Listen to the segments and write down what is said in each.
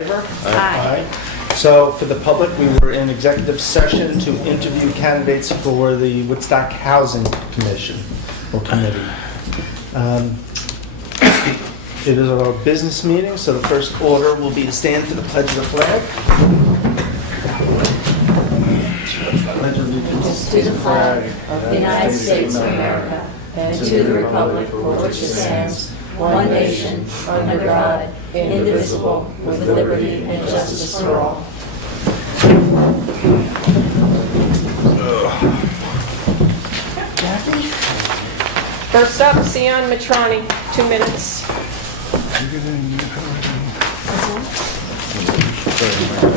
Aye. So for the public, we were in executive session to interview candidates for the Woodstock Housing Commission or Committee. It is our business meeting, so the first order will be to stand for the pledge of the flag. Pledge of allegiance To the flag of the United States of America and to the republic for which it stands, one nation, under God, indivisible, with liberty and justice for all. First up, Sion Matrani, 2 minutes.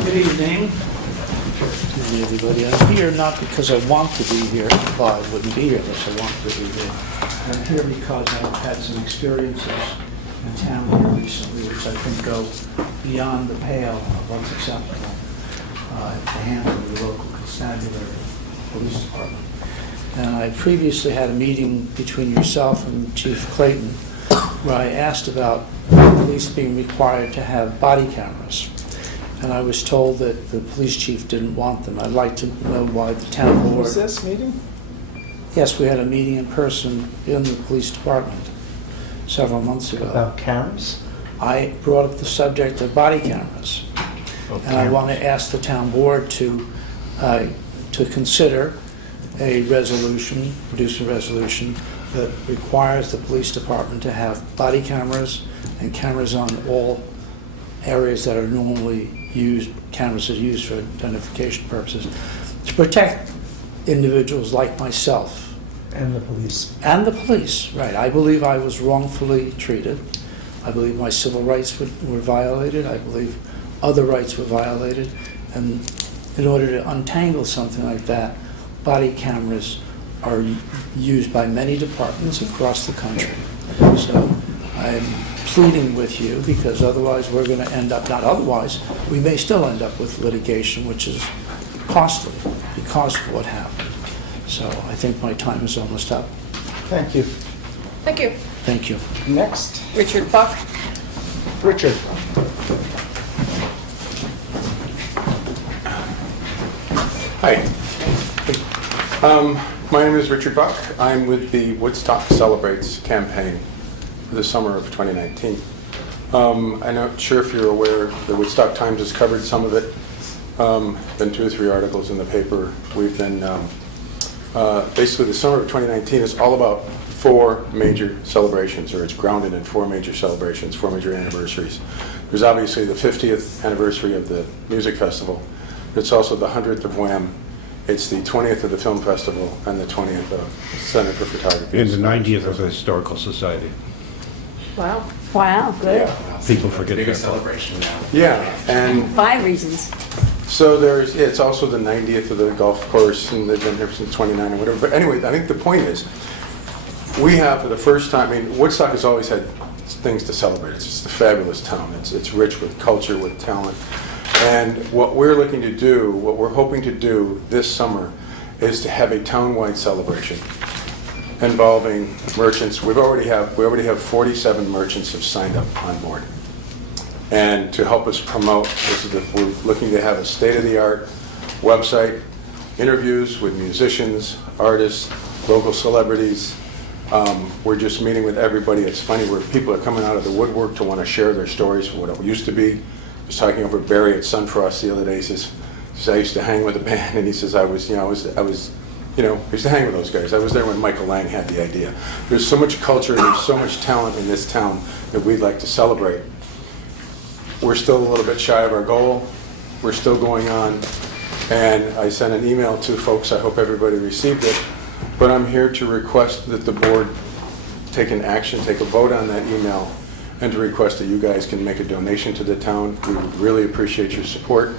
Good evening to everybody. I'm here not because I want to be here. Well, I wouldn't be here unless I wanted to be here. I'm here because I've had some experiences in town here recently which I think go beyond the pale of what's acceptable at the hands of the local constabulary police department. And I previously had a meeting between yourself and Chief Clayton where I asked about police being required to have body cameras. And I was told that the police chief didn't want them. I'd like to know why the town board... Was this meeting? Yes, we had a meeting in person in the police department several months ago. About cameras? I brought up the subject of body cameras. And I want to ask the town board to consider a resolution, produce a resolution that requires the police department to have body cameras and cameras on all areas that are normally used, cameras are used for identification purposes, to protect individuals like myself. And the police. And the police, right. I believe I was wrongfully treated. I believe my civil rights were violated. I believe other rights were violated. And in order to untangle something like that, body cameras are used by many departments across the country. So I'm pleading with you because otherwise we're going to end up, not otherwise, we may still end up with litigation which is costly because of what happened. So I think my time is almost up. Thank you. Thank you. Thank you. Next, Richard Buck. Richard. Hi. My name is Richard Buck. I'm with the Woodstock Celebrates campaign for the summer of 2019. I'm not sure if you're aware, the Woodstock Times has covered some of it. Been 2 or 3 articles in the paper. We've been, basically the summer of 2019 is all about 4 major celebrations, or it's grounded in 4 major celebrations, 4 major anniversaries. There's obviously the 50th anniversary of the music festival. It's also the 100th of Wham! It's the 20th of the Film Festival and the 20th of Center for Photography. And the 90th of the Historical Society. Wow. Wow, good. Yeah, People forget Big a that. celebration now. yeah, and 5 reasons. so it's also the 90th of the golf course, and they've been here since 29 or whatever. But anyway, I think the point is, we have for the first time, I mean, Woodstock has always had things to celebrate. It's just a fabulous town. It's rich with culture, with talent. And what we're looking to do, what we're hoping to do this summer, is to have a town-wide celebration involving merchants. We already have 47 merchants have signed up on board. And to help us promote, we're looking to have a state-of-the-art website, interviews with musicians, artists, local celebrities. We're just meeting with everybody. It's funny where people are coming out of the woodwork to want to share their stories for what it used to be. I was talking over Barry at Sunfrost the other day. He says I used to hang with the band, and he says I used to hang with those guys. I was there when Michael Lang had the idea. There's so much culture, there's so much talent in this town that we'd like to celebrate. We're still a little bit shy of our goal. We're still going on, and I sent an email to folks. I hope everybody received it, but I'm here to request that the board take an action, take a vote on that email, and to request that you guys can make a donation to the town. We would really appreciate your support,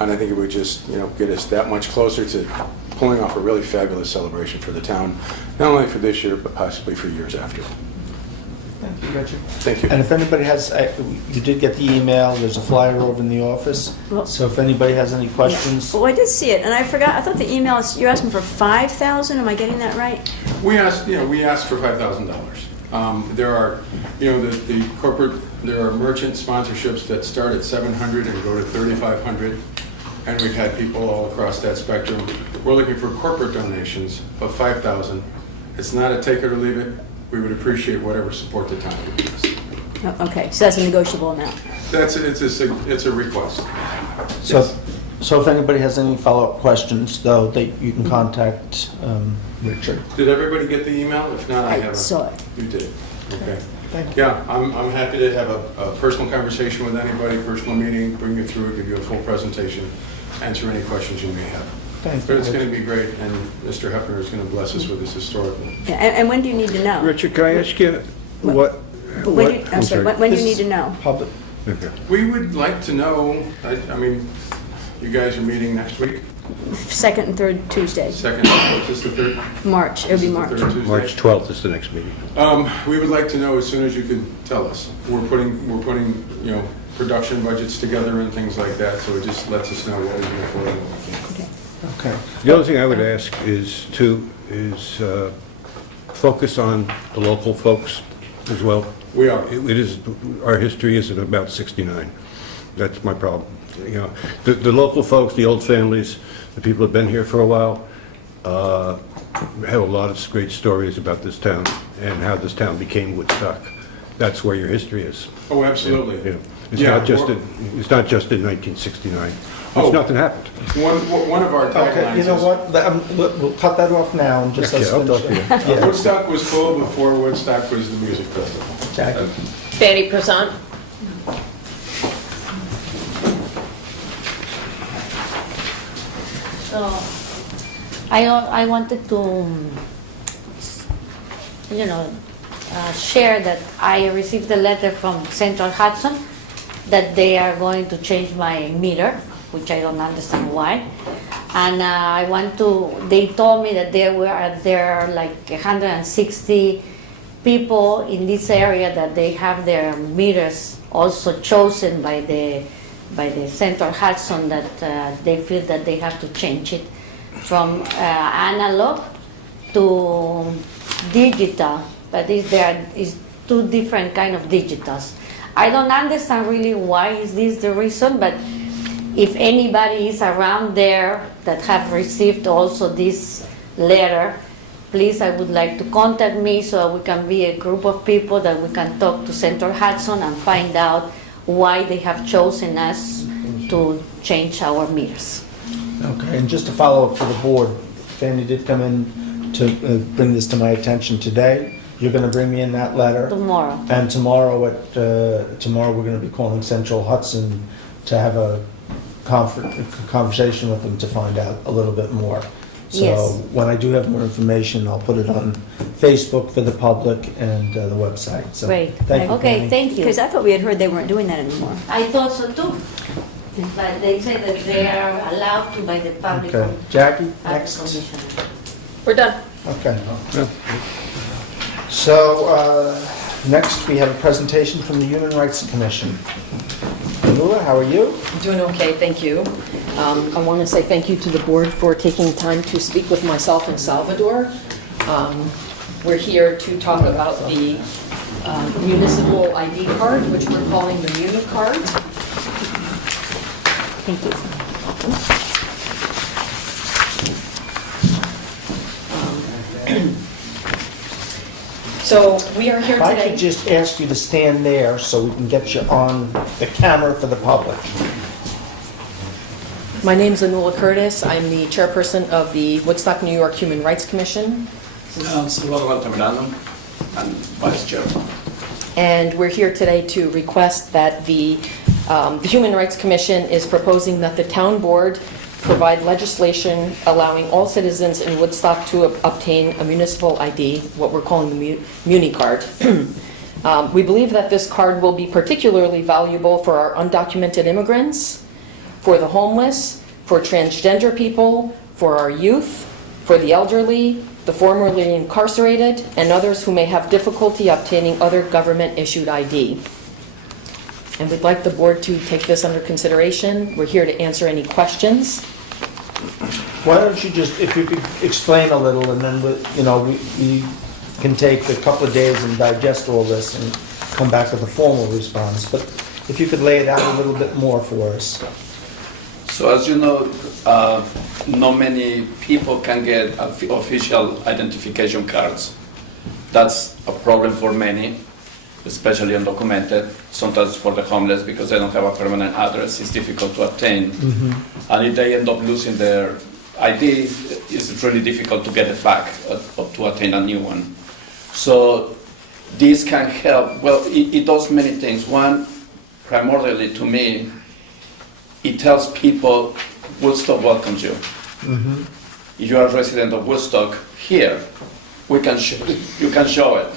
and I think it would just get us that much closer to pulling off a really fabulous celebration for the town, not only for this year, but possibly for years after. Thank you, Richard. Thank you. And if anybody has, you did get the email, there's a flyer over in the office. Well- So if anybody has any questions. Well, I did see it, and I forgot. I thought the email, you're asking for 5,000. Am I getting that right? We asked for $5,000. There are, the corporate There are merchant sponsorships that start at $700 and go to $3,500, and we've had people all across that spectrum. We're looking for corporate donations of $5,000. It's not a take it or leave it. We would appreciate whatever support the town can give us. Oh, okay, so that's a negotiable amount. It's a request. So, so if anybody has any follow-up questions, though, you can contact Richard. Did everybody get the email? If not, I have I a... saw it. You did? Okay. Thank you. Yeah, I'm happy to have a personal conversation with anybody, personal meeting, bring you through, give you a full presentation, answer any questions you may have. Thank But you. it's going to be great, and Mr. Hefner is going to bless us with his historical. Yeah, and when do you need to know? Richard, can I ask you what? I'm sorry, when do you This need to is know? Public. Okay. We would like to know, I mean, you guys are meeting next week? Second and third Tuesdays, Second, is this the third? March, it'll be This is the March. third Tuesday? March 12th is the next meeting. We would like to know as soon as you can tell us. We're putting, you know, production budgets together and things like that, so it just lets us know what we're doing for them. Okay. The other thing I would ask is focus on the local folks as well. We are. It is, our history isn't about 69. That's my problem. You know, the local folks, the old families, the people who've been here for a while, have a lot of great stories about this town and how this town became Woodstock. That's where your history is. Oh, absolutely. You know, it's Yeah, not just we're- it's not just in 1969. Oh. It's nothing happened. One of our taglines Okay, you know is, what, we'll cut that off now and just... Yeah, let's I'll finish talk it. to Yeah. Woodstock was cool before Woodstock was the music festival. Jackie? Fanny Persant? So, I wanted to, share that I received a letter from Central Hudson that they are going to change my meter, which I don't understand why. And they told me that there are like 160 people in this area that they have their meters also chosen by the Central Hudson, that they feel that they have to change it from analog to digital, but there is two different kind of digitals. I don't understand really why is this the reason, but if anybody is around there that have received also this letter, please, I would like to contact me so we can be a group of people that we can talk to Central Hudson and find out why they have chosen us to change our meters. Okay, and just to follow up for the board, Fanny did come in to bring this to my attention today. You're going to bring me in that letter? Tomorrow. And tomorrow we're going to be calling Central Hudson to have a conversation with them to find out a little bit more. So Yes. when I do have more information, I'll put it on Facebook for the public and the website. So Great. Thank you, Okay, Fanny. thank you. Because I thought we had heard they weren't doing that anymore. I thought so too. But they say that they are allowed to by the public. Okay, Jackie, public next. commissioner. We're done. Okay. So, next we have a presentation from the Human Rights Commission. Lula, how are you? Doing okay, thank you. I want to say thank you to the board for taking time to speak with myself and Salvador. We're here to talk about the municipal ID card, which we're calling the Muni card. Thank you. So we are here If I today. could just ask you to stand there so we can get you on the camera for the public. My name's Anula Curtis. I'm the chairperson of the Woodstock, New York Human Rights Commission. Salvador Altamirano, and Vice Chair. And we're here today to request that the Human Rights Commission is proposing that the town board provide legislation allowing all citizens in Woodstock to obtain a municipal ID, what we're calling the Muni card. We believe that this card will be particularly valuable for our undocumented immigrants, for the homeless, for transgender people, for our youth, for the elderly, the formerly incarcerated, and others who may have difficulty obtaining other government-issued ID. And we'd like the board to take this under consideration. We're here to answer any questions. Why don't you just, if you could explain a little, and then we can take a couple of days and digest all this and come back with a formal response, but if you could lay it out a little bit more for us. So as you know, not many people can get official identification cards. That's a problem for many, especially undocumented, sometimes for the homeless because they don't have a permanent address, it's difficult to obtain. And if they end up losing their ID, it's really difficult to get it back or to attain a new one. So this can help, well, it does many things. One, primarily to me, it tells people Woodstock welcomes you. If you are a resident of Woodstock here, you can show it.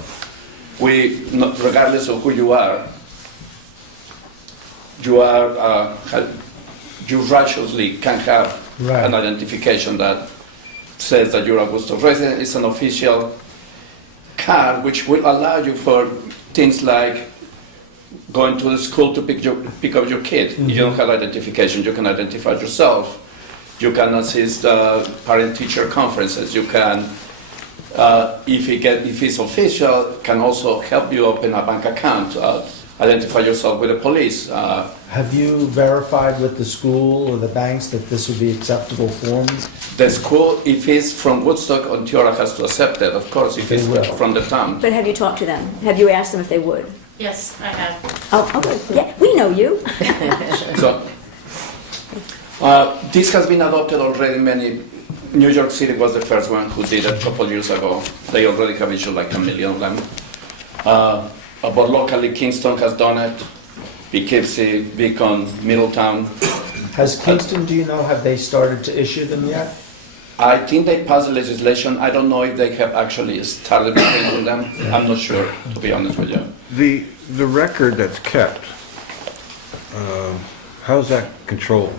Regardless of who you are, you righteously can have an identification that says that you're a Woodstock resident. It's an official card which will allow you for things like going to the school to pick up your kid. If you don't have identification, you can identify yourself. You can assist parent-teacher conferences. You can, if it's official, can also help you open a bank account, identify yourself with the police. Have you verified with the school or the banks that this would be acceptable forms? The school, if it's from Woodstock, Ontario has to accept it, of course, if it's from the town. But have you talked to them? Have you asked them if they would? Yes, I have. Oh, okay. Yeah, we know you. So, this has been adopted already. New York City was the first one who did it a couple years ago. They already have issued like 1 million of them. But locally, Kingston has done it. Poughkeepsie, Beacon, Middletown. Has Kingston, do you know, have they started to issue them yet? I think they passed the legislation. I don't know if they have actually started printing them. I'm not sure, to be honest with you. The record that's kept, how's that controlled?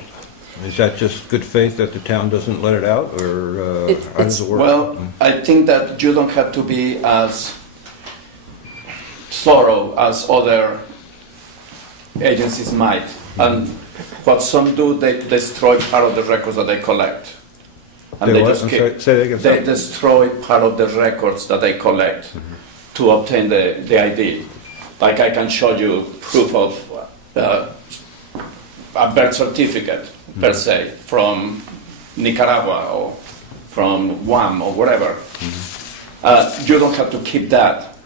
Is that just good faith that the town doesn't let it out, or how does it work? Well, I think that you don't have to be as thorough as other agencies might. And what some do, they destroy part of the records that they collect. And They what? I'm sorry, say that again. They destroy part of the records that they collect to obtain the ID. Like I can show you proof of a birth certificate, per se, from Nicaragua or from Guam or whatever. You don't have to keep that.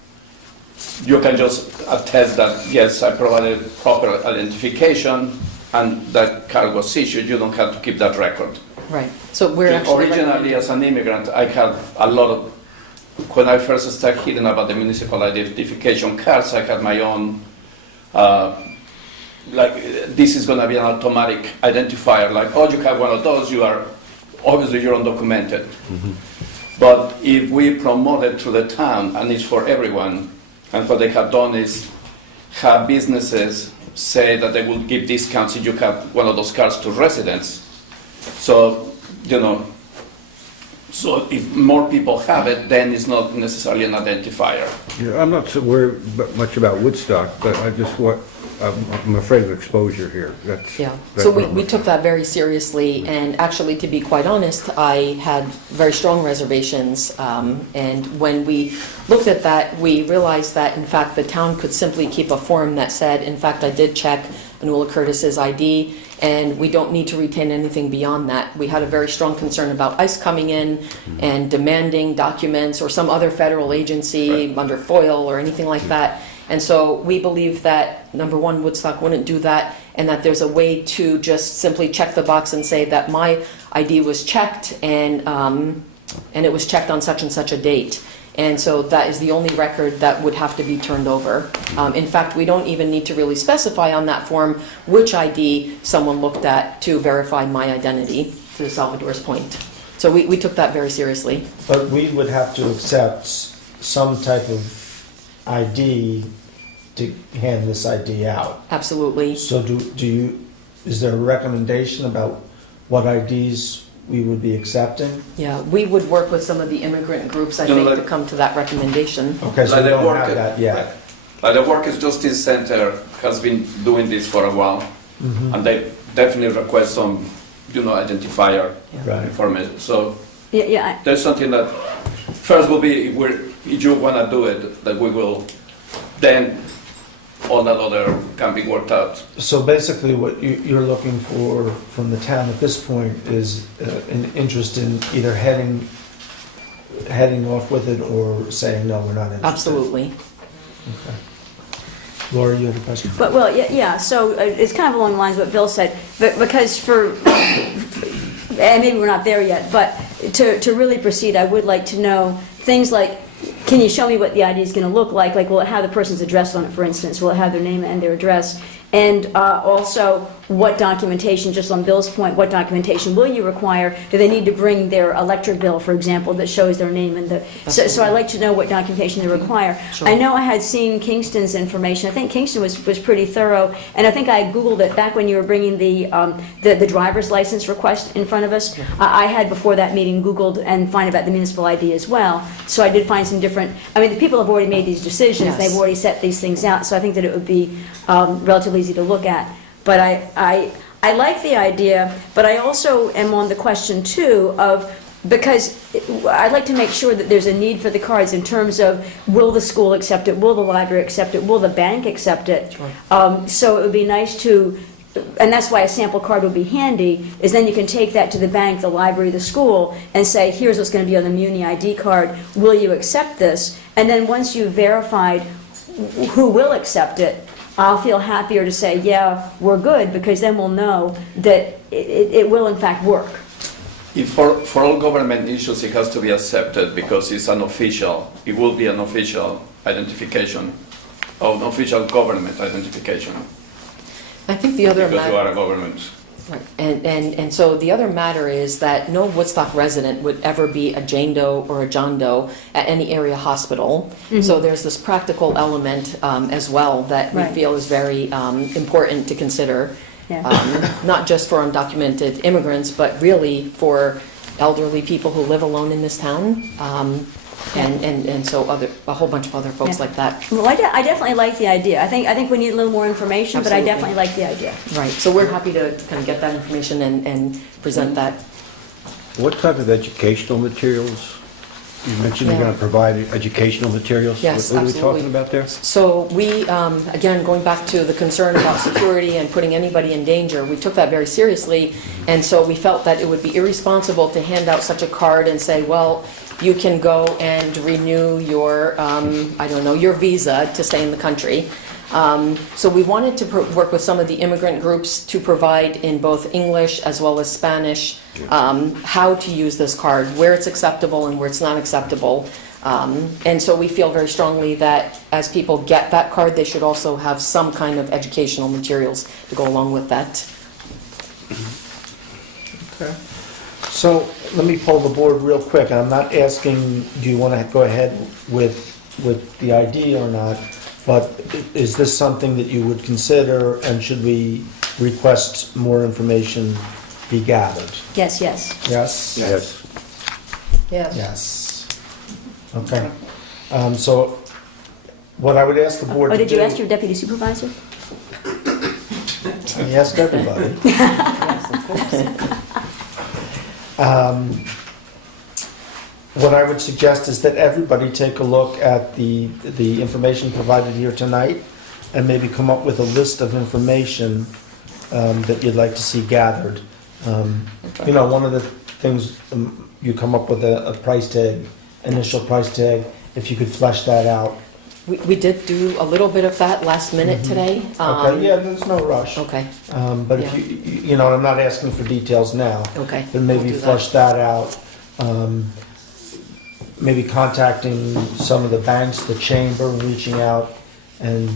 You can just attest that, yes, I provided proper identification and that card was issued. You don't have to keep that record. Right. So we're actually Originally, as an immigrant, I had a lot of, when I first started hearing about the municipal identification cards, I had my own, like, this is going to be an automatic identifier, like, oh, you have one of those, obviously you're undocumented. But if we promote it to the town and it's for everyone, and what they have done is have businesses say that they will give discounts if you have one of those cards to residents. So, so if more people have it, then it's not necessarily an identifier. Yeah, I'm not so worried much about Woodstock, but I'm afraid of exposure here. So we took that very seriously, and actually, to be quite honest, I had very strong reservations, and when we looked at that, we realized that, in fact, the town could simply keep a form that said, in fact, I did check Anula Curtis's ID, and we don't need to retain anything beyond that. We had a very strong concern about ICE coming in and demanding documents or some other federal agency under FOIL or anything like that. And so we believe that, number one, Woodstock wouldn't do that, and that there's a way to just simply check the box and say that my ID was checked and it was checked on such and such a date. And so that is the only record that would have to be turned over. In fact, we don't even need to really specify on that form which ID someone looked at to verify my identity, to Salvador's point. So we took that very seriously. But we would have to accept some type of ID to hand this ID out. Absolutely. So is there a recommendation about what IDs we would be accepting? Yeah, we would work with some of the immigrant groups, I think, to come to that recommendation. Okay, so we don't have that yet. The Workers' Justice Center has been doing this for a while, and they definitely request some, identifier information. So there's something that first will be if you want to do it, that we will then all that other can be worked out. So basically, what you're looking for from the town at this point is an interest in either heading off with it or saying, no, we're not interested. Absolutely. Okay. Laura, you have a question? But, well, yeah, so it's kind of along the lines of what Bill said, but because and maybe we're not there yet, but to really proceed, I would like to know things like, can you show me what the ID is going to look like? Like, will it have the person's address on it, for instance? Will it have their name and their address? And also, what documentation, just on Bill's point, what documentation will you require? Do they need to bring their electric bill, for example, that shows their name and the... So I'd like to know what documentation they require. Sure. I know I had seen Kingston's information. I think Kingston was pretty thorough, and I think I Googled it back when you were bringing the driver's license request in front of us. I had, before that meeting, Googled and find about the municipal ID as well. So I did find some different... I mean, the people have already made these decisions. Yes. They've already set these things out, so I think that it would be relatively easy to look at. But I like the idea, but I also am on the question too of, because I'd like to make sure that there's a need for the cards in terms of, will the school accept it, will the library accept it, will the bank accept it? Sure. So it would be nice to, and that's why a sample card would be handy, is then you can take that to the bank, the library, the school, and say, here's what's going to be on the Muni ID card, will you accept this? And then once you've verified who will accept it, I'll feel happier to say, yeah, we're good, because then we'll know that it will in fact work. If for all government issues, it has to be accepted because it's an official, it will be an official identification, an official government identification, I think the other because you are a government. Right. And so the other matter is that no Woodstock resident would ever be a Jane Doe or a John Doe at any area hospital. Mm-hmm. So there's this practical element as well that we Right. feel is very important to consider, Yeah. not just for undocumented immigrants, but really for elderly people who live alone in this town, and so a whole bunch of other folks Yeah. like that. Well, I definitely like the idea. I think we need a little more information, but I Absolutely. definitely like the idea. Right. So we're happy to kind of get that information and present that. What type of educational materials? You mentioned you're Yeah. going to provide educational materials? Yes, What are we absolutely. talking about there? So we, again, going back to the concern about security and putting anybody in danger, we took that very seriously, and so we felt that it would be irresponsible to hand out such a card and say, well, you can go and renew your, your visa to stay in the country. So we wanted to work with some of the immigrant groups to provide in both English as well as Spanish how to use this card, where it's acceptable and where it's not acceptable. And so we feel very strongly that as people get that card, they should also have some kind of educational materials to go along with that. Okay. So let me poll the board real quick. I'm not asking, do you want to go ahead with the ID or not, but is this something that you would consider, and should we request more information be gathered? Yes, yes. Yes? Yes. Yes. Okay. So what I would ask the board Oh, to do... did you ask your deputy supervisor? I asked everybody. What I would suggest is that everybody take a look at the information provided here tonight and maybe come up with a list of information that you'd like to see gathered. You know, one of the things, you come up with a price tag, initial price tag, if you could flesh that out. We did do a little bit of that last minute today. Okay, yeah, there's no rush. Okay, But if you know, I'm not asking for details now. okay. But maybe We'll do that. flush that out. Maybe contacting some of the banks, the chamber, reaching out and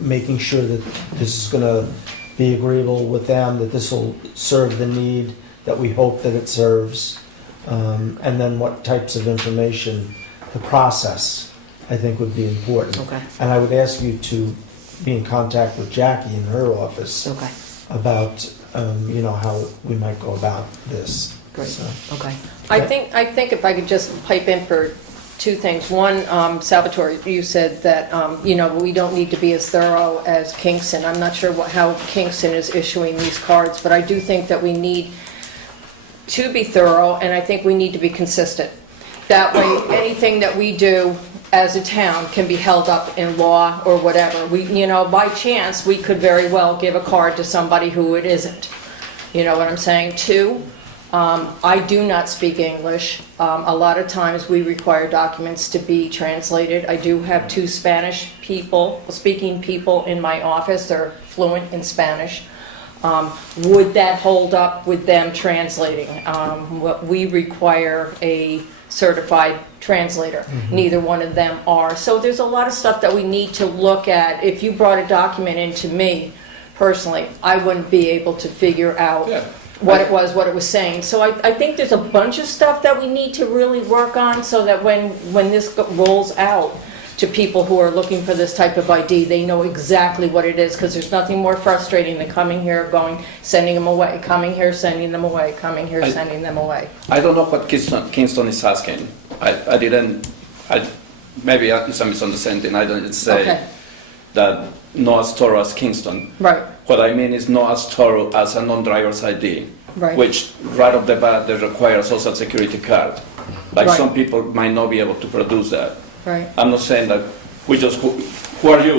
making sure that this is going to be agreeable with them, that this will serve the need that we hope that it serves. And then what types of information, the process, I think would be important. Okay. And I would ask you to be in contact with Jackie in her office Okay, about, you know, how we might go about this. great, So, okay. I think if I could just pipe in for two things. One, Salvatore, you said that, we don't need to be as thorough as Kingston. I'm not sure how Kingston is issuing these cards, but I do think that we need to be thorough, and I think we need to be consistent. That way, anything that we do as a town can be held up in law or whatever. We, by chance, we could very well give a card to somebody who it isn't. You know what I'm saying? Two, I do not speak English. A lot of times we require documents to be translated. I do have 2 Spanish speaking people in my office. They're fluent in Spanish. Would that hold up with them translating? We require a certified translator. Neither one of them are. So there's a lot of stuff that we need to look at. If you brought a document into me, personally, I wouldn't be able to figure out what it was saying. So I think there's a bunch of stuff that we need to really work on so that when this rolls out to people who are looking for this type of ID, they know exactly what it is, because there's nothing more frustrating than coming here, sending them away, coming here, sending them away, coming here, sending them away. I don't know what Kingston is asking. Maybe it's a misunderstanding. I didn't say that not as thorough as Kingston. Right. What I mean is not as thorough as a non-driver's ID, Right. which right off the bat they require a social security card. Like Right. some people might not be able to produce that. Right. I'm not saying that we just, who are you?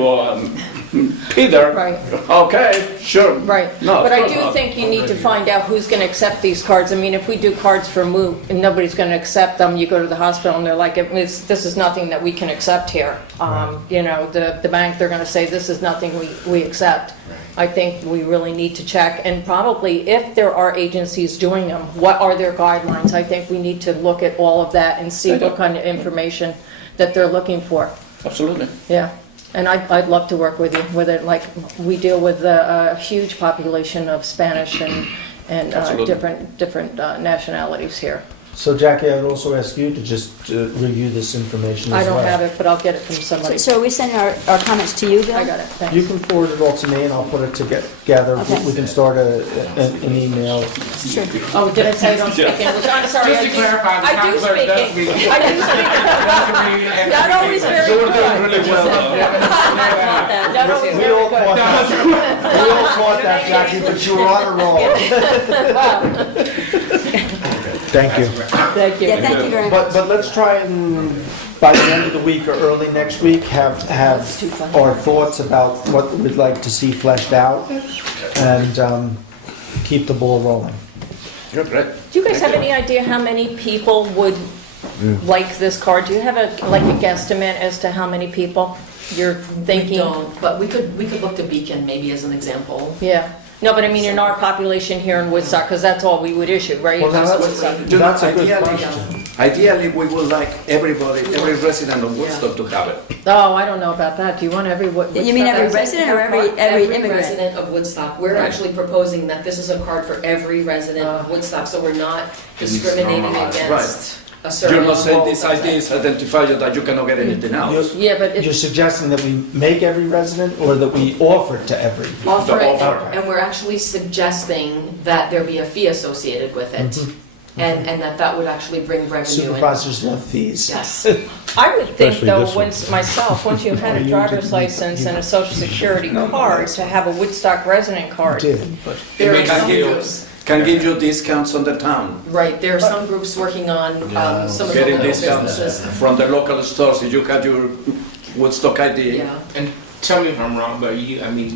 Peter? Right. Okay, sure. Right, No, but I of course do not. think you need to find out who's going to accept these cards. I mean, if we do cards for moot and nobody's going to accept them, you go to the hospital and they're like, this is nothing that we can accept here. The bank, they're going to say, this is nothing we accept. I think we really need to check, and probably if there are agencies doing them, what are their guidelines? I think we need to look at all of that and see what kind of information that they're looking for. Absolutely. Yeah, and I'd love to work with you with it. Like, we deal with a huge population of Spanish and Absolutely. different nationalities here. So Jackie, I would also ask you to just review this information I as well. don't have it, but I'll get it from somebody. So are we sending our comments to you, Bill? I got it, thanks. You can forward it all to me and I'll put it together. Okay. We can start an email. Sure. Oh, did I say I don't speak English? I'm sorry. Just to clarify, the I do counselor speak does English. speak. I do speak Not always very good. Really well. Not always We very all good. caught that. We all caught that, Jackie, but you were on a roll. Thank you. Thank you. Yeah, thank you very much. But let's try and, by the end of the week or early next week, have our thoughts about what we'd like to see fleshed out and keep the ball rolling. You're great. Do you guys have any idea how many people would like this card? Do you have a guesstimate as to how many people you're thinking? We don't, but we could look to Beacon maybe as an example. Yeah. No, but I mean in our population here in Woodstock, because that's all we would issue, right? Well, now That's that's- Woodstock. That's a good Ideally- question. Ideally, we would like every resident of Woodstock to have it. Oh, I don't know about that. Do you want every Woodstock? You mean every resident or every immigrant? resident of Woodstock. We're actually proposing that this is a card for every resident of Woodstock, so we're not discriminating normalized. against a certain. You're not saying group this of ID is identifier that you cannot get anything else. Yeah, but You're it's, suggesting that we make every resident or that we offer it to every? Offer it, offer. and we're actually suggesting that there be a fee associated with it, and that would actually bring revenue in. Supervisors love fees. Yes. I would think Especially though, this one. once you had a driver's license and a social security card, to have a Woodstock resident card. Did, but There We are can some give you- groups, Can give you discounts on the town. right, there are some groups working on some of the Getting local discounts businesses. from the local stores if you have your Woodstock ID. Yeah. And tell me if I'm wrong, but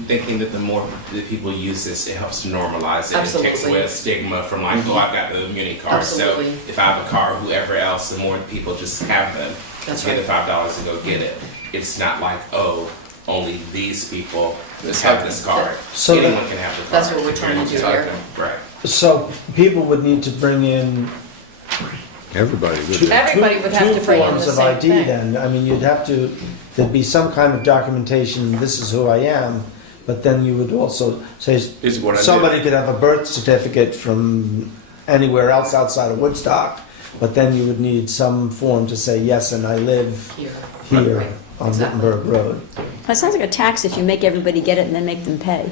thinking that the more that people use this, it helps to normalize it. It takes Absolutely. away a stigma from like, oh, I've got the Muni card. Absolutely. So if I have a car, whoever else, the more people just have them. That's Pay the right. $5 to go get it. It's not like, oh, only these people have this card. So Anyone that- can have the card. That's what we're trying to do here. Right. So people would need to bring in Everybody would. two Everybody would have two to bring in forms the of same ID thing. then. I mean, you'd have to, there'd be some kind of documentation, this is who I am, but then you would also say, This is what I somebody did. could have a birth certificate from anywhere else outside of Woodstock, but then you would need some form to say, yes, and I live Here. here Right. on Exactly. Wittenberg Road. That sounds like a tax if you make everybody get it and then make them pay.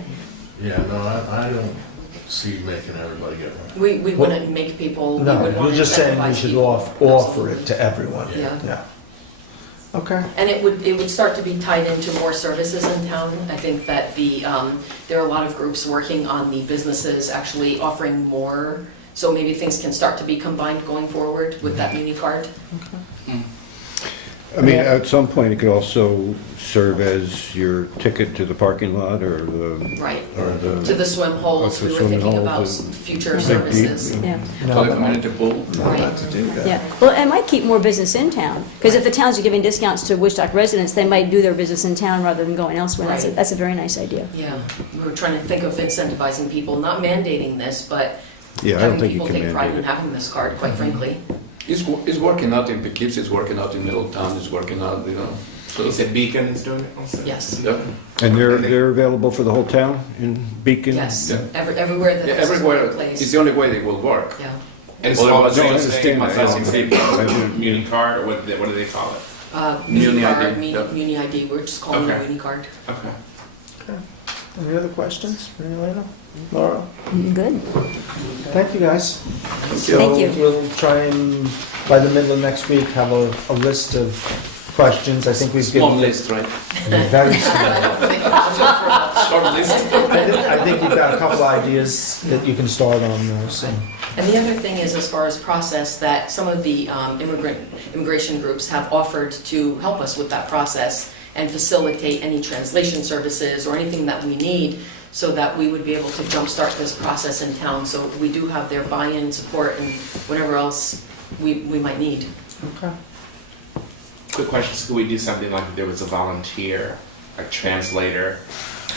Yeah, no, I don't see making everybody get one. We wouldn't make people, we No, would want you're to just saying we incentivize should people. offer it to everyone. Yeah. Okay. And it would start to be tied into more services in town. I think that there are a lot of groups working on the businesses actually offering more, so maybe things can start to be combined going forward with that Muni card. I mean, at some point, it could also serve as your ticket to the parking lot or the... Right. Or the... To the swim holes, to we were swimming thinking holes about and- future Big services. deal. Yeah. To the community pool. Right. To do that. Yeah, well, it might keep more business in town, because if the towns are giving discounts to Woodstock residents, they might do their business in town rather than going elsewhere. Right. That's a very nice idea. Yeah, we were trying to think of incentivizing people, not mandating this, but Yeah, I don't having think you people can take pride mandate in it. having this card, quite frankly. It's working out in Poughkeepsie, it's working out in Middletown, it's working out, you know. So You said Beacon is doing it also? Yes, yeah. And they're available for the whole town in Beacon? yes, Yeah. everywhere that Yeah, this is everywhere, taking place. it's the only way they will work. Yeah. And Well, small no, I business understand that. processing safety, I do. community card, or what do they call it? Muni Muni card, ID, yeah. Muni ID, we're just calling it Okay. Muni card. Okay. Any other questions, Marie-Elena? Laura? Good. Thank you, guys. Thank you. We'll try and, by the middle of next week, have a list of questions. I think we've Small given... list, right? Very small. Short list. I think you've got a couple ideas that you can start on there, so. And the other thing is, as far as process, that some of the immigration groups have offered to help us with that process and facilitate any translation services or anything that we need, so that we would be able to jumpstart this process in town. So we do have their buy-in, support, and whatever else we might need. Okay. Quick question, so could we do something like if there was a volunteer, a translator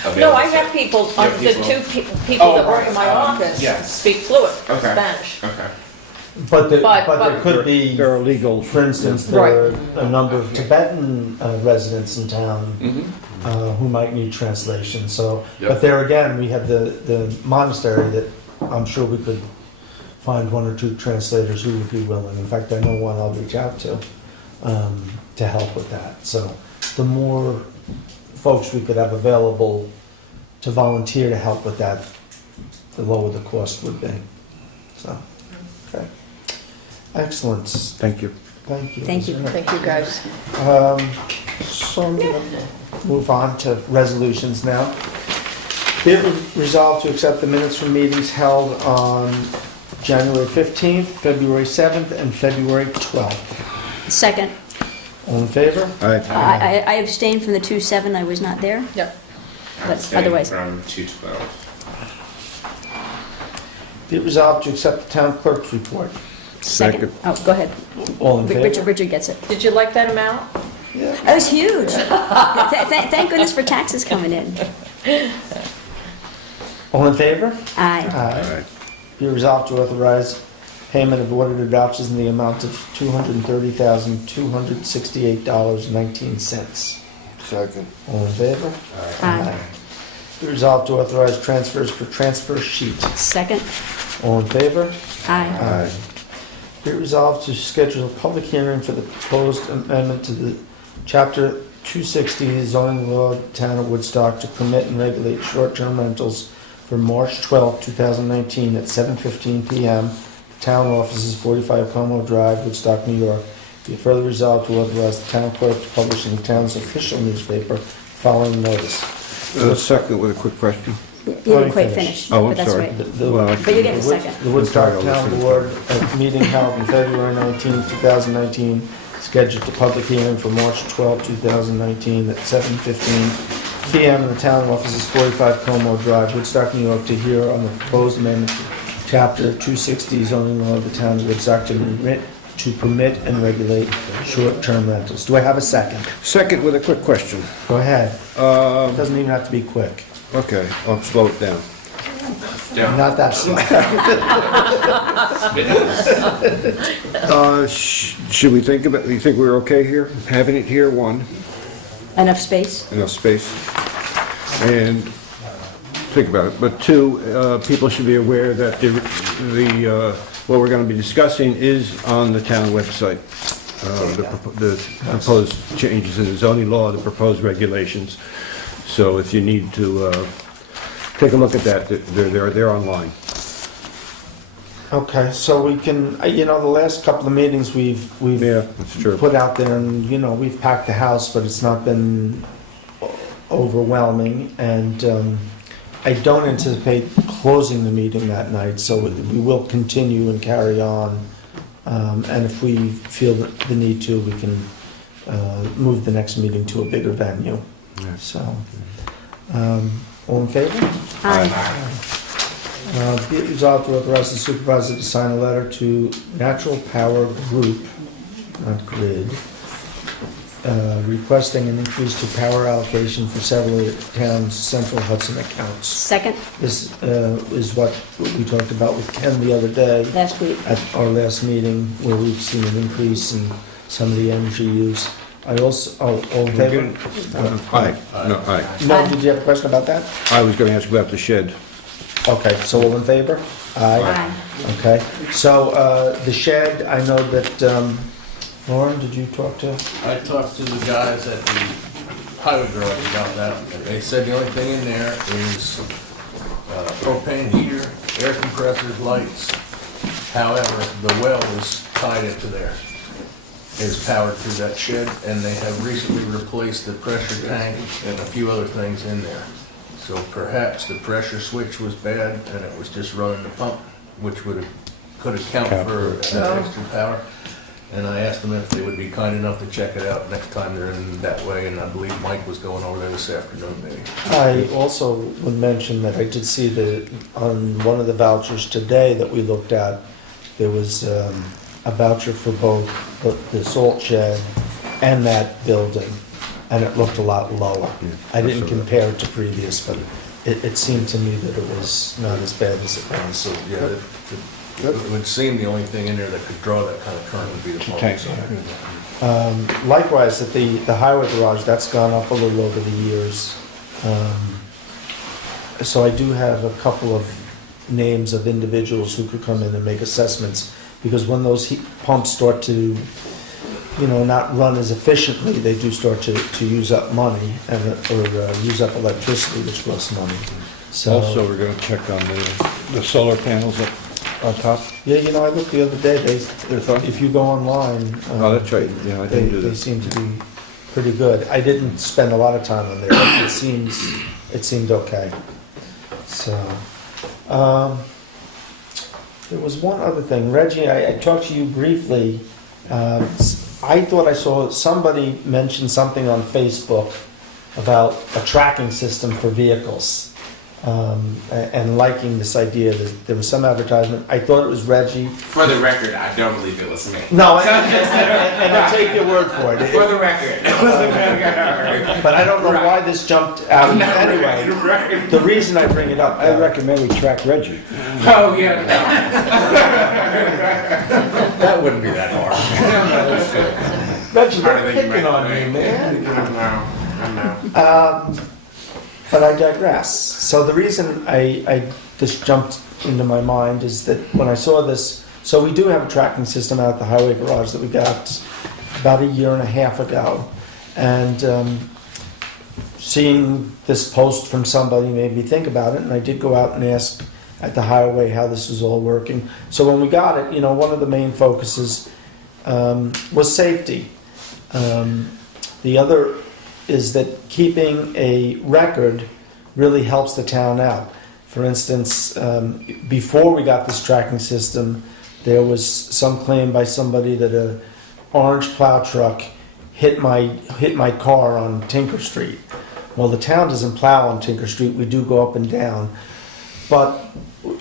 available? No, I have people, Yeah, the people. two people that Oh, work in my right. office Yes. speak fluent Okay. Spanish. Okay. But there But- could be, There are legal... for instance, there are a number of Tibetan residents in town Mhm. who might need translation, so. Yep. But there again, we have the monastery that I'm sure we could find one or two translators who would be willing. In fact, I know one I'll reach out to help with that. So the more folks we could have available to volunteer to help with that, the lower the cost would be. So, okay. Excellent. Thank you. Thank you. Thank you. Thank you, guys. So I'm going to move on to resolutions now. Be it resolved to accept the minutes from meetings held on January 15th, February 7th, and February 12th. Second. All in favor? All right. I abstained from the 2-7, I was not there. Yep. But Abstaining otherwise- From 212. Be it resolved to accept the town clerk's report. Second. Oh, go ahead. All in favor? Richard gets it. Did you like that amount? That was huge. Thank goodness for taxes coming in. All in favor? Aye. Aye. Be resolved to authorize payment of ordered adoptions in the amount of $230,268.19. Second. All in favor? Aye. Be resolved to authorize transfers per transfer sheet. Second. All in favor? Aye. Aye. Be it resolved to schedule a public hearing for the proposed amendment to the Chapter 260 zoning law of the town of Woodstock to permit and regulate short-term rentals for March 12, 2019 at 7:15 PM. Town offices, 45 Como Drive, Woodstock, New York. Be it further resolved to authorize the town clerk to publish in the town's official newspaper following notice. Second with a quick question. You didn't quite finish, Oh, I'm but that's sorry. right. Well, But you get a second. The Woodstock I'm sorry, Town I'll listen. Board, a meeting held on February 19, 2019, scheduled to public hearing for March 12, 2019 at 7:15 PM in the town offices, 45 Como Drive, Woodstock, New York, to hear on the proposed amendment to Chapter 260 zoning law of the town of Woodstock to permit and regulate short-term rentals. Do I have a second? Second with a quick question. Go ahead. Um, It doesn't even have to be quick. Okay, I'll slow it down. Yeah. Not that slow. Should we think about, you think we're okay here, having it here, one, Enough space? enough space? And, think about it, but two, people should be aware that what we're gonna be discussing is on the town website. The proposed changes in the zoning law, the proposed regulations. So if you need to take a look at that, they're online. Okay, so we can, the last couple of meetings we've Yeah, that's true. put out there, and, we've packed the house, but it's not been overwhelming, and I don't anticipate closing the meeting that night, so we will continue and carry on, and if we feel the need to, we can move the next meeting to a bigger venue. Yeah. So, all in favor? Be it resolved to authorize the supervisor to sign a letter to Natural Power Group, not Grid, requesting an increase to power allocation for several of the town's central Hudson accounts. Second, This is what we talked about with Ken the other day last week. at our last meeting, where we've seen an increase in some of the energy use. I also, all in favor? Aye. No, aye. No, did you have a question about that? I was going to ask about the shed. Okay, so all in favor? Aye. Okay, so the shed, I know that, Lauren, did you talk to? I talked to the guys at the highway garage about that, and they said the only thing in there is propane heater, air compressors, lights. However, the well is tied into there. Is powered through that shed, and they have recently replaced the pressure tank and a few other things in there. So perhaps the pressure switch was bad and it was just running the pump, which could account for that extra power. And I asked them if they would be kind enough to check it out next time they're in that way, and I believe Mike was going over there this afternoon maybe. I also would mention that I did see that on one of the vouchers today that we looked at, there was a voucher for both the salt shed and that building, and it looked a lot lower. I didn't compare it to previous, but it seemed to me that it was not as bad as it was. So, yeah, it would seem the only thing in there that could draw that kind of current would be the pump. Tank. Likewise, at the highway garage, that's gone up a little over the years. So I do have a couple of names of individuals who could come in and make assessments, because when those heat pumps start to, not run as efficiently, they do start to use up money or use up electricity, which costs money. So, Also, we're going to check on the solar panels up on top. yeah, I looked the other day. If you go online, Oh, that's right. Yeah, I didn't do they that. seem to be pretty good. I didn't spend a lot of time on there. But it seemed okay. So, there was one other thing, Reggie. I talked to you briefly. I thought I saw somebody mention something on Facebook about a tracking system for vehicles, and liking this idea. There was some advertisement. I thought it was Reggie. For the record, I don't believe it was me. No, and I take your word for it. For the record. But I don't know why this jumped out anyway. Right. The reason I bring it up, I recommend we track Reggie. Oh, yeah. That wouldn't be that hard. Reggie, Harder they're than you picking might on me, think. man. I know. But I digress. So the reason this jumped into my mind is that when I saw this, so we do have a tracking system out at the highway garage that we got about a year and a half ago, and seeing this post from somebody made me think about it, and I did go out and ask at the highway how this was all working. So when we got it, one of the main focuses was safety. The other is that keeping a record really helps the town out. For instance, before we got this tracking system, there was some claim by somebody that a orange plow truck hit my car on Tinker Street. Well, the town doesn't plow on Tinker Street. We do go up and down. But,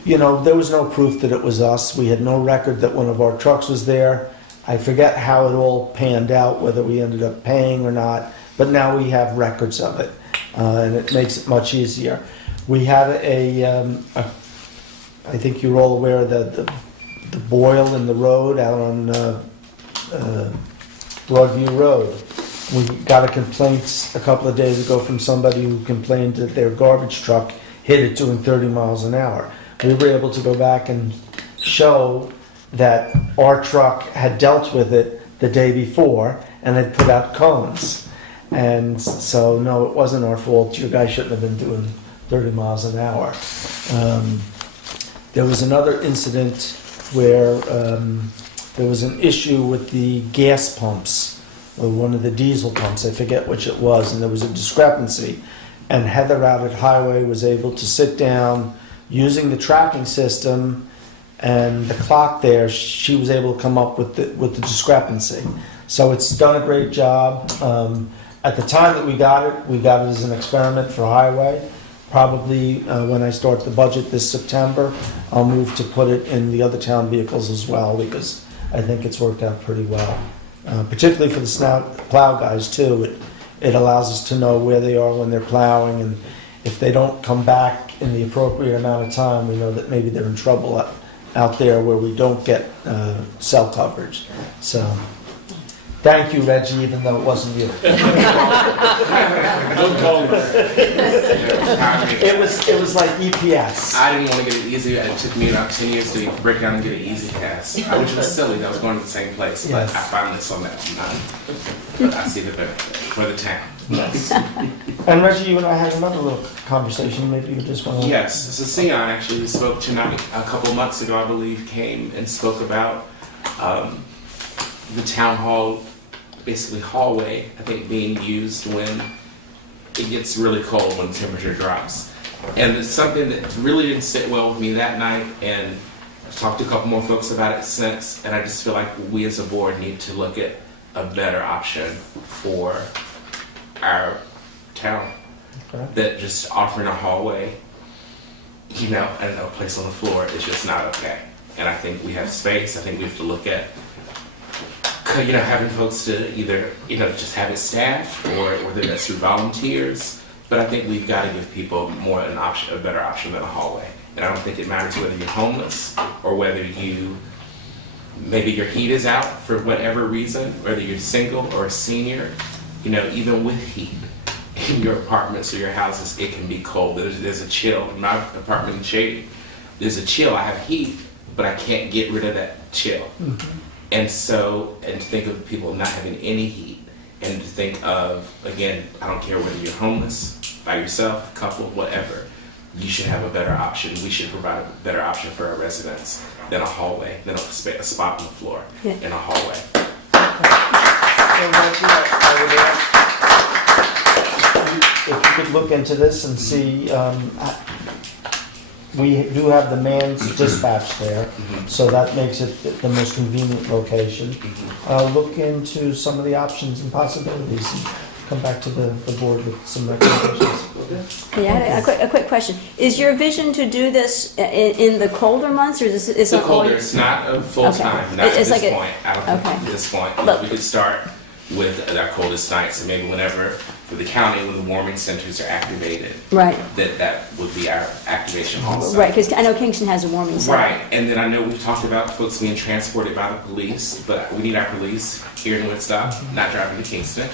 there was no proof that it was us. We had no record that one of our trucks was there. I forget how it all panned out, whether we ended up paying or not. But now we have records of it, and it makes it much easier. We had I think you're all aware of the boil in the road out on Broadview Road. We got a complaint a couple of days ago from somebody who complained that their garbage truck hit it doing 30 miles an hour. We were able to go back and show that our truck had dealt with it the day before and had put out cones. And so, no, it wasn't our fault. Your guy shouldn't have been doing 30 miles an hour. There was another incident where there was an issue with the gas pumps, or one of the diesel pumps, I forget which it was, and there was a discrepancy. And Heather out at Highway was able to sit down using the tracking system and the clock there. She was able to come up with the discrepancy. So it's done a great job. At the time that we got it as an experiment for highway. Probably when I start the budget this September, I'll move to put it in the other town vehicles as well, because I think it's worked out pretty well. Particularly for the plow guys too. It allows us to know where they are when they're plowing, and if they don't come back in the appropriate amount of time, we know that maybe they're in trouble out there where we don't get cell coverage. So, thank you, Reggie, even though it wasn't you. Don't call me. It was like EPS. I didn't want to get it easy. It took me about 10 years to break down and get an easy pass, which was silly. That I was going to the same place, but Yes. I finally saw that. But I see the benefit for the town. Yes. And Reggie, you and I had another little conversation. Maybe you just want to. Yes, so Sion actually who spoke tonight a couple months ago, I believe, came and spoke about the town hall, basically hallway, I think, being used when it gets really cold, when the temperature drops. And it's something that really didn't sit well with me that night, and I've talked to a couple more folks about it since, and I just feel like we as a board need to look at a better option for our town. Okay. That just offering a hallway, you know, and a place on the floor is just not okay. And I think we have space. I think we have to look at, you know, having folks to either, you know, just have it staffed, or whether that's through volunteers. But I think we've got to give people more an option, a better option than a hallway. And I don't think it matters whether you're homeless or whether maybe your heat is out for whatever reason, whether you're single or a senior. You know, even with heat in your apartments or your houses, it can be cold. There's a chill. In my apartment in Shady, there's a chill. I have heat, but I can't get rid of that chill. Mm-hmm. And to think of people not having any heat, and to think of, again, I don't care whether you're homeless, by yourself, couple, whatever, you should have a better option. We should provide a better option for our residents than a hallway, than a spot on the floor in a hallway. If you could look into this and see, we do have the man's dispatch there, so that makes it the most convenient location. Look into some of the options and possibilities, and come back to the board with some recommendations. Yeah, a quick question. Is your vision to do this in the colder months, or is this? It's colder. It's not a full time. Okay. Not at It's this like point. I don't think at this point. But- We could start with our coldest nights, and maybe whenever for the county, when the warming centers are activated, Right. that would be our activation also. Right, because I know Kingston has a warming center. Right, and then I know we've talked about folks being transported by the police, but we need our police here in Woodstock, not driving to Kingston.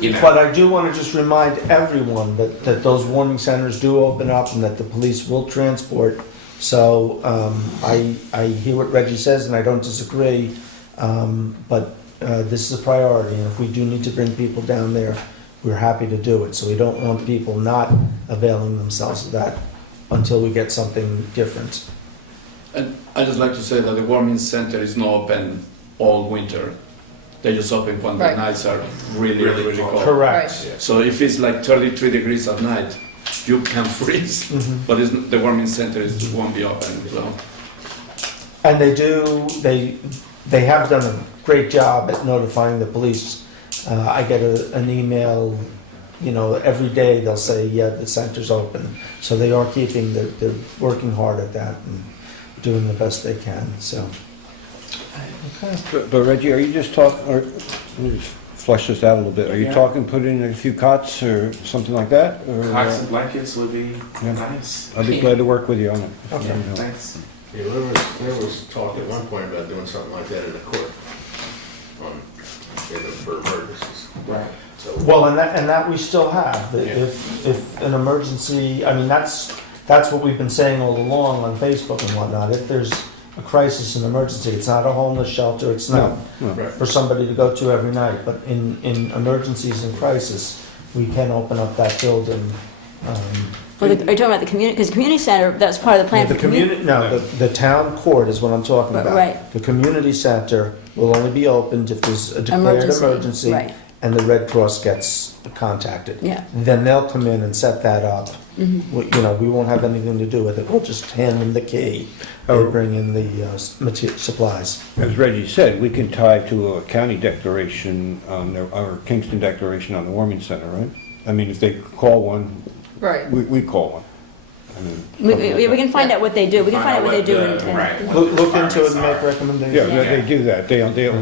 You know. But I do want to just remind everyone that those warming centers do open up and that the police will transport. So I hear what Reggie says and I don't disagree, but this is a priority, and if we do need to bring people down there, we're happy to do it. So we don't want people not availing themselves of that until we get something different. And I'd just like to say that the warming center is not open all winter. They just open when the Right. nights are really, Really really cold. cold. Correct. So if it's like 33 degrees at night, you can freeze. Mhm. But the warming center won't be open. So. And they have done a great job at notifying the police. I get an email, every day they'll say, yeah, the center's open. So they are they're working hard at that and doing the best they can, so. Okay. But Reggie, are you just talking, or let me just flesh this out a little bit. Are you Yeah. talking put in a few cots or something like that? Or, Cots and blankets would be Yeah. nice. I'll be glad to work with you on it. Okay. You know. Thanks. Yeah, there was talk at one point about doing something like that in the court, for emergencies. Right. So, Well, and that we still have. If an emergency, I mean, that's what we've been saying all along on Facebook and whatnot. If there's a crisis, an emergency, it's not a homeless shelter, it's not No. right. for somebody to go to every night, but in emergencies and crisis, we can open up that building. Well, are you talking about the community, because the community center, that's part of the plan The for community. community, no, the town court is what I'm talking about. Right. The community center will only be opened if there's a declared emergency Right, and the Red Cross gets contacted. yeah. Then they'll come in and set that up. We won't have anything to do with it. We'll just hand them the key Oh. and bring in the supplies. As Reggie said, we can tie to a county declaration or Kingston declaration on the warming center, right? I mean, if they call one, Right. we call one. I mean, We can find out what they do. We can find out what they do. Right. Look into it and make Yeah, recommendations. they do that.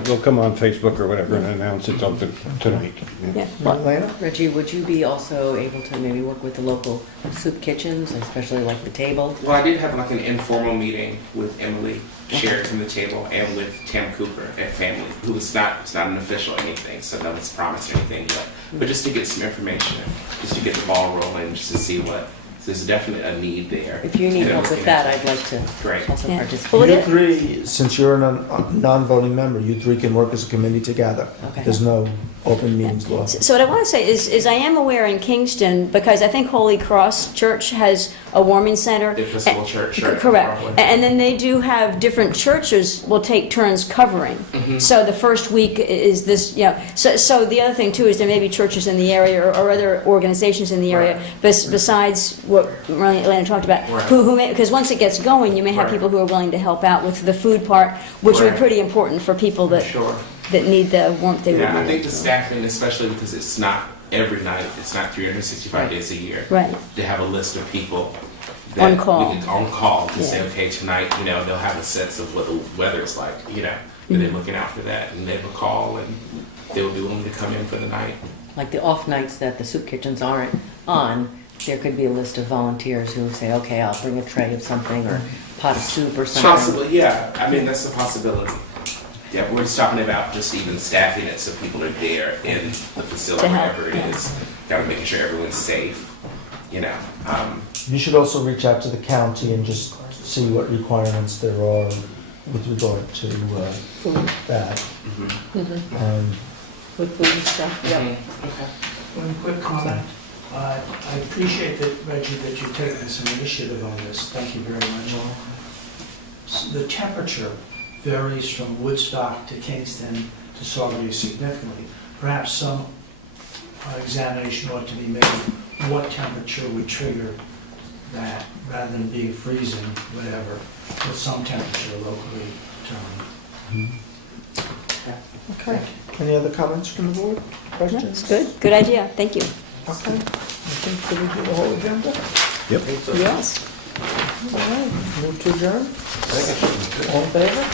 They'll come on Facebook or whatever and announce it's open tonight. Yeah. Marie-Elena? Reggie, would you be also able to maybe work with the local soup kitchens, especially like the table? Well, I did have like an informal meeting with Emily Sheridan the table and with Tam Cooper at Family, who was it's not an official anything, so no one's promised anything yet. But just to get some information, just to get the ball rolling, just to see what. There's definitely a need there. If you need And help with looking that, at- I'd like to Great. also Yeah. participate. Well, You it- three, since you're a non-voting member, you three can work as a committee together. Okay. There's no open meetings law. So what I want to say is I am aware in Kingston, because I think Holy Cross Church has a warming center. The Episcopal Church, right, Correct. probably. And then they do have different churches will take turns covering. So the first week is this, so the other thing too is there may be churches in the area or other organizations in the area besides what Marie-Elena talked about, Right. who may, because once it gets going, you may have Right. people who are willing to help out with the food part, which would Right. be pretty important for people that Sure. that need the warmth they would Yeah, I need. think the staffing, especially because it's not every night, it's not 365 days a year. Right. To have a list of people that On call. we can on call to say, Yeah. okay, tonight, they'll have a sense of what the weather's like, and they're looking out for that, and they have a call, and they will be willing to come in for the night. Like the off nights that the soup kitchens aren't on, there could be a list of volunteers who say, okay, I'll bring a tray of something or pot of soup or something. Possibly, yeah. I mean, that's a possibility. Yeah, we're just talking about just even staffing it so people are there in the facility, To help, wherever it yeah. is. Kind of making sure everyone's safe, You should also reach out to the county and just see what requirements there are with regard to that. With food and stuff, yeah. One quick comment. I appreciate that, Reggie, that you've taken some initiative on this. Thank you very much. The temperature varies from Woodstock to Kingston to Saugerty significantly. Perhaps some examination ought to be made what temperature would trigger that, rather than being freezing, whatever, with some temperature locally determined. Okay. Any other comments from the board? Questions? That's good. Good idea. Thank you. Okay. I think that we do the whole agenda. Yes. All right. Move to adjourn. All in favor?